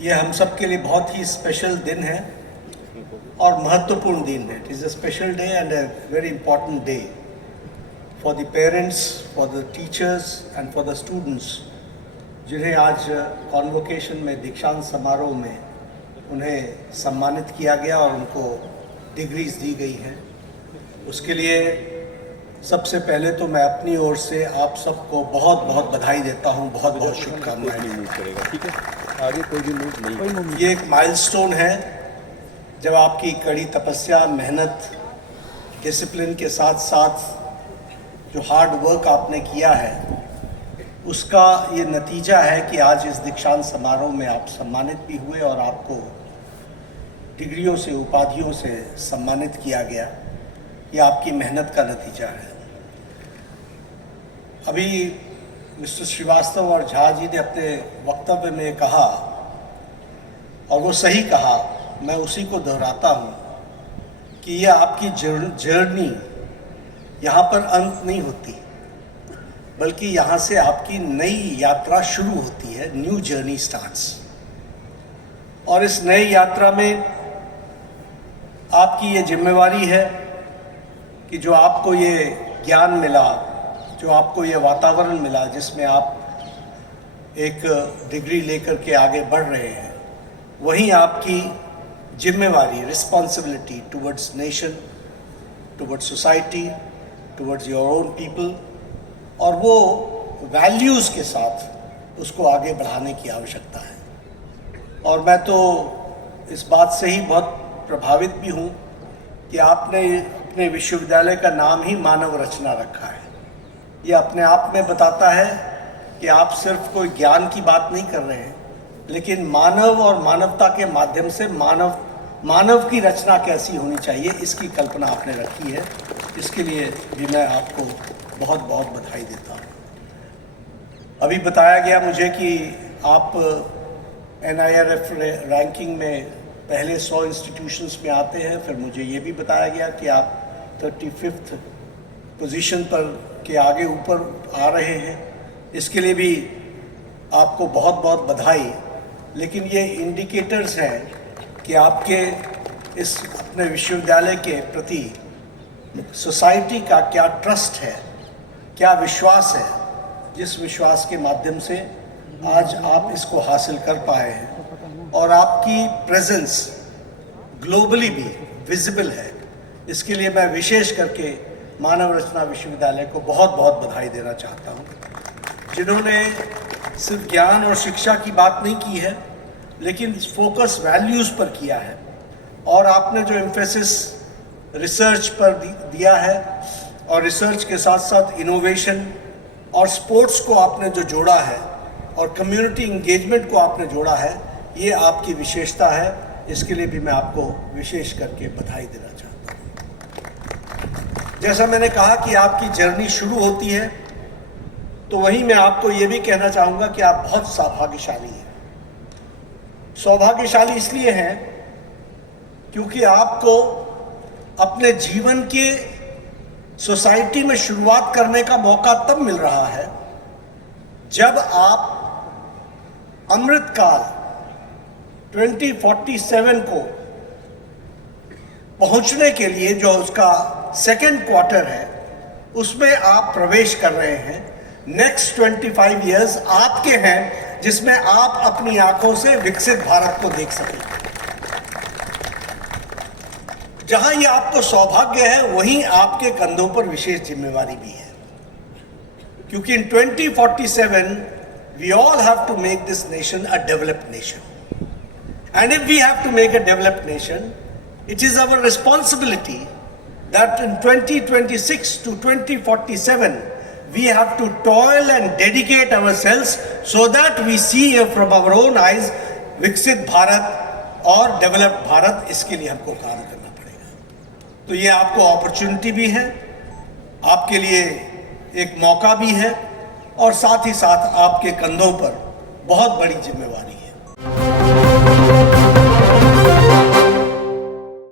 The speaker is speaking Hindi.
ये हम सब के लिए बहुत ही स्पेशल दिन है और महत्वपूर्ण दिन है. It is a special day and a very important day for the parents, for the teachers and for the students, जिन्हें आज कॉन्वोकेशन में, दीक्षांत समारोह में उन्हें सम्मानित किया गया और उनको डिग्रीज दी गई हैं. उसके लिए सबसे पहले तो मैं अपनी ओर से आप सबको बहुत बहुत बधाई देता हूं, बहुत बहुत शुभकामनाएं. ठीक है, आगे कोई भी मूव नहीं. ये एक माइलस्टोन है जब आपकी कड़ी तपस्या, मेहनत, डिसिप्लिन के साथ साथ जो हार्ड वर्क आपने किया है, उसका ये नतीजा है कि आज इस दीक्षांत समारोह में आप सम्मानित भी हुए और आपको डिग्रियों से, उपाधियों से सम्मानित किया गया. ये आपकी मेहनत का नतीजा है. अभी मिस्टर श्रीवास्तव और झा जी ने अपने वक्तव्य में कहा, और वो सही कहा, मैं उसी को दोहराता हूँ कि ये आपकी जर्नी यहाँ पर अंत नहीं होती, बल्कि यहाँ से आपकी नई यात्रा शुरू होती है. New journey starts. और इस नई यात्रा में आपकी ये जिम्मेवारी है कि जो आपको ये ज्ञान मिला, जो आपको ये वातावरण मिला जिसमें आप एक डिग्री लेकर के आगे बढ़ रहे हैं, वहीं आपकी जिम्मेवारी, responsibility towards nation, towards society, towards your own people, और वो वैल्यूज़ के साथ उसको आगे बढ़ाने की आवश्यकता है. और मैं तो इस बात से ही बहुत प्रभावित भी हूँ कि आपने अपने विश्वविद्यालय का नाम ही मानव रचना रखा है. ये अपने आप में बताता है कि आप सिर्फ कोई ज्ञान की बात नहीं कर रहे हैं, लेकिन मानव और मानवता के माध्यम से मानव की रचना कैसी होनी चाहिए, इसकी कल्पना आपने रखी है. इसके लिए भी मैं आपको बहुत बहुत बधाई देता हूँ. अभी बताया गया मुझे कि आप NIRF रैंकिंग में पहले 100 इंस्टीट्यूशंस में आते हैं. फिर मुझे ये भी बताया गया कि आप 35th पोजीशन पर के आगे ऊपर आ रहे हैं. इसके लिए भी आपको बहुत बहुत बधाई. लेकिन ये इंडिकेटर्स हैं कि आपके इस अपने विश्वविद्यालय के प्रति सोसाइटी का क्या ट्रस्ट है, क्या विश्वास है, जिस विश्वास के माध्यम से आज आप इसको हासिल कर पाए हैं. और आपकी प्रेजेंस ग्लोबली भी विजिबल है. इसके लिए मैं विशेष करके मानव रचना विश्वविद्यालय को बहुत बहुत बधाई देना चाहता हूँ, जिन्होंने सिर्फ ज्ञान और शिक्षा की बात नहीं की है, लेकिन फोकस वैल्यूज़ पर किया है. और आपने जो एम्फेसिस रिसर्च पर दिया है, और रिसर्च के साथ साथ इनोवेशन और स्पोर्ट्स को आपने जो जोड़ा है, और कम्युनिटी इंगेजमेंट को आपने जोड़ा है, ये आपकी विशेषता है. इसके लिए भी मैं आपको विशेष करके बधाई देना चाहता हूँ. जैसा मैंने कहा कि आपकी जर्नी शुरू होती है, तो वहीं मैं आपको ये भी कहना चाहूँगा कि आप बहुत सौभाग्यशाली हैं. सौभाग्यशाली इसलिए हैं क्योंकि आपको अपने जीवन के सोसाइटी में शुरुआत करने का मौका तब मिल रहा है जब आप अमृतकाल 2047 को पहुंचने के लिए, जो उसका सेकेंड क्वार्टर है, उसमें आप प्रवेश कर रहे हैं. नेक्स्ट 25 इयर्स आपके हैं, जिसमें आप अपनी आंखों से विकसित भारत को देख सकें. जहां ये आपको सौभाग्य है, वहीं आपके कंधों पर विशेष जिम्मेवारी भी है. क्योंकि इन 2047 we all have to make this nation a developed nation. And if we have to make a developed nation, it is our responsibility that in 2026 to 2047, we have to toil and dedicate ourselves so that we see from our own eyes विकसित भारत और डेवलप्ड भारत. इसके लिए हमको काम करना पड़ेगा. तो ये आपको अपॉर्चुनिटी भी है, आपके लिए एक मौका भी है, और साथ ही साथ आपके कंधों पर बहुत बड़ी जिम्मेवारी है.